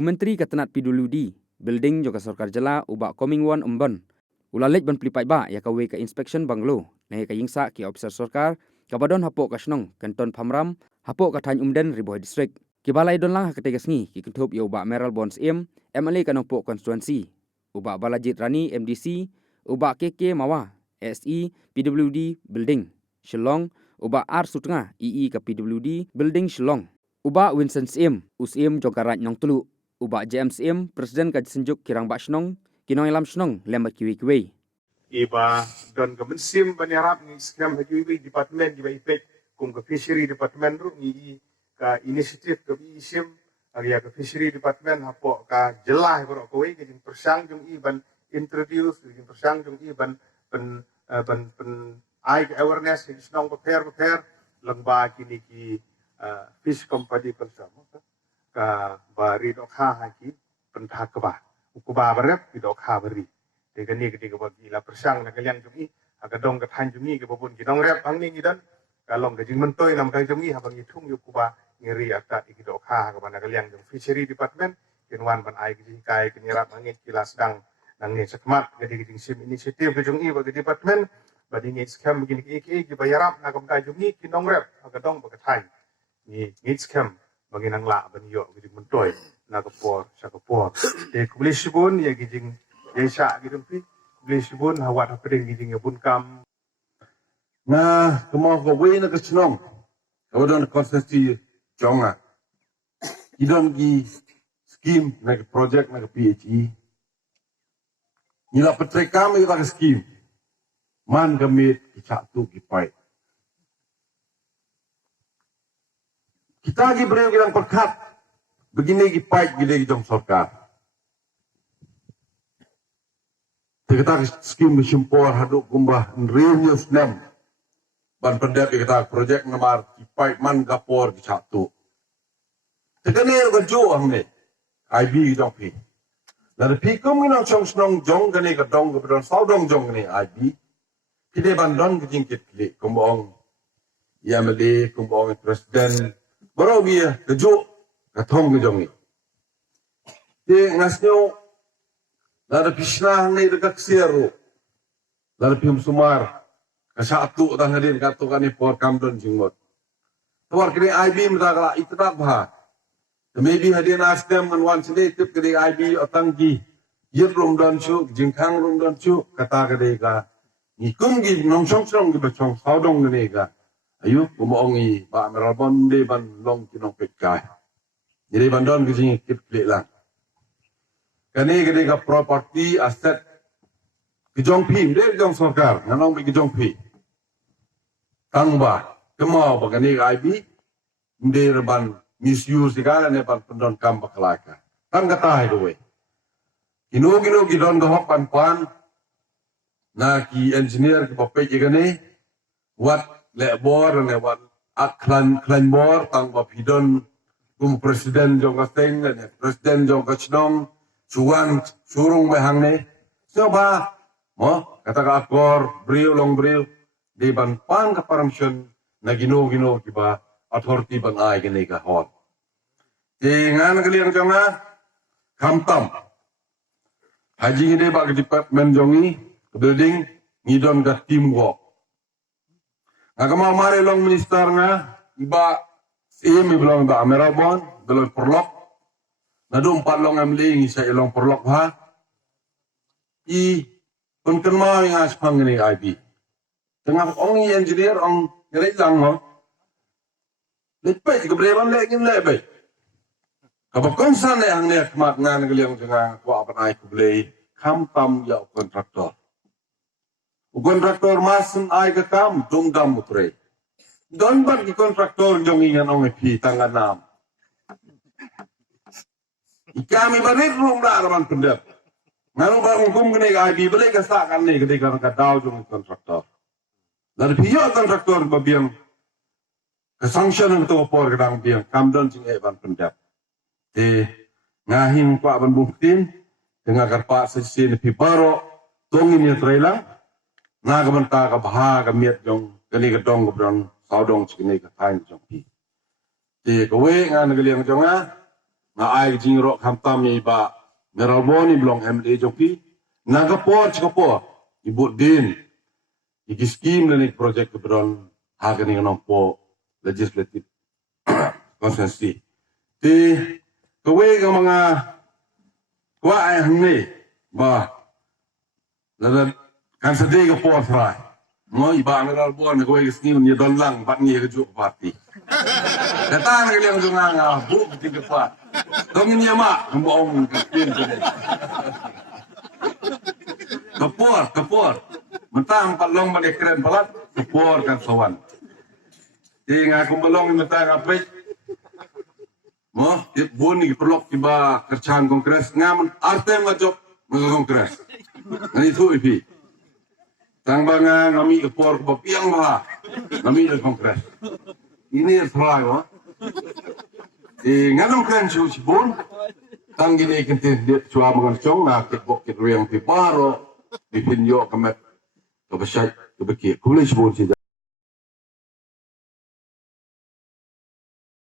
Menteri Katanat PWD building juga Sarkar Jela ubak Coming One Umban. Ulalej ban pelipai ba ya kawe ka inspection banglo. Nahi ka yingsa ki officer Sarkar kabadon hapok ka Shnong Kanton Phamram hapok ka Thany Umden Riboh District. Ki balai don lang ketegas ngi ki kentup ya ubak Meral Bonds MLA Kanongpok Constituency. Ubak Balajit Rani MDC, ubak KK Mawa SE PWD building Shillong, ubak R Sutengah EE ka PWD building Shillong. Ubak Winston USM Jogarat Nong Tulu. Ubak JMCM Presiden ka Senjuk Kirang Bak Shnong Kinong Lam Shnong Lembat Kiwi. Iba don kemensim banyarap ni skam hajiwi department di ipek kum ke fishery department ru ni ka inisiatif ke isim area ke fishery department hapo ka jelah bro kowe ke jing persang jung iban introduce jing persang jung iban pen ai awareness jing snong prepare lengba kini ki fish company bersama ka bari dok ha ki pentah ke ba ukuba barep ki dok ha bari de ni ketika bagi la persang na kalian jung i aga dong ka than jung i ke babun ki dong rep ang ni dan kalong ke jing mentoy nam ka jung i habang i thung yu kuba ngiri akat iki dok ha ka bana kalian jung fishery department kinwan ban ai ki kai ki nirap angin kilas dang nang ni sekmat jadi jing sim inisiatif ke jung i bagi department badi ngi scam begini ki bayarap na kam kai jung i ki dong rep aga dong ba ka than ni scam bagi nang la ban yo ki jing mentoy na ka por sa ka por de kublisibun ya ki jing desa gitu pi kublisibun hawat hapring ki jing bun kam na kemo ko we na ka chnong kabadon konstitusi jonga idon gi scheme na project na PHE nila petre kami ka scheme man gamit kichatu kipai kita gi beri bilang perkat begini kipai gile gi jong sarkar kita scheme simpor haduk kumbah reunius nem ban pendek kita projek namar kipai man gapor kichatu tekanir ko jo ang ne IB jong pi lalu pi kum nang chong snong jong gane ka dong ka don sau dong jong ne IB kide ban don ki jingkit kli kumbong yamali kumbong presiden baro bia ka jo ka thong ka jong ni te ngasnyo lalu pisna ne ka ksiero lalu pim sumar kasatu tang hadin katu kani por kamdon jingmot tuar kini IB mata kala itrak bha maybe hadin astem man wan sinde tip kini IB otanggi yir rom don chu jingkhang rom don chu kata kade ka ni kumgi nong chong chong gi bachong saudong ne ga ayu kumongi ba merabon de ban long kinong pekai jadi bandon gi jing tip le lang kani kade ka property asset kijong phi de jong sarkar nanong bi kijong phi tangba kemau bagani IB nde ban misuse segala ne ban pendon kam bakalaka tang kata hai doe kino gidon go pan na ki engineer ki bape jegane wat le bor ne wat aklan bor tang ba pidon kum presiden jong kasteng ne presiden jong kachnong chuan surung behang ne so ba mo kata ka akor brio long brio di ban pan ka permission na gino ki ba authority ban ai gane ka hot dengan kalian jonga kamtam haji ni ba department jongi building ngidon ka teamwork agama mare long minister nga iba imi belong ba Merabon belong perlok na dum palong amling sa ilong perlok ha i penkenma yang aspang ni IB tengah ong engineer ong ngere lang mo lepe ke breman le ngin lebe kabakon san le ang ne kmat ngan geliang jenga ko apa ai ku blei kam tam ya kontraktor kontraktor masen ai ka kam dong dam mutre don ban ki kontraktor jong ingan ong pi tangan nam ikami barit rum da raman pendep nganu ba kum gene IB bele ka sa kan ne gede ka daw jong kontraktor lalu piyo kontraktor babiang kesanction ng to por kadang biang kamdon sing ban pendep te ngahing pa ban buktin dengan karpa sesin pi baro tongin ya trailang na gamanta ka baha ka miet jong kani ka dong bron saudong chini ka tain jong pi te kowe nga nagaliang jonga na ai jingrok hamtam ni ba meralboni blong MLA joki nagapor chikapo ibu din igi scheme ni project kebron hagani nompo legislative consensus ti kawe ka mga kwa ay hangni ba ladan kan sadi ka po fry mo iba meralbon kawe ka scheme ni don lang bat ni ka juk party datang ka liang nga bu tiga pa dong ni ama ngomong kapin kapor mentang palong balik keren palat kapor kan sawan ingat kumbalong mentang apa mo bun ni pelok tiba kerjaan kongres ngamen arte ngajok kongres ini tu ipi tang banga ngami kapor kepiang bah ngami kongres ini serai mo nganong kan si bun tang gini kinti cua mengancong na kitbok kitruang piparo dipinyo kamet kabasay kabaki kulay si bun si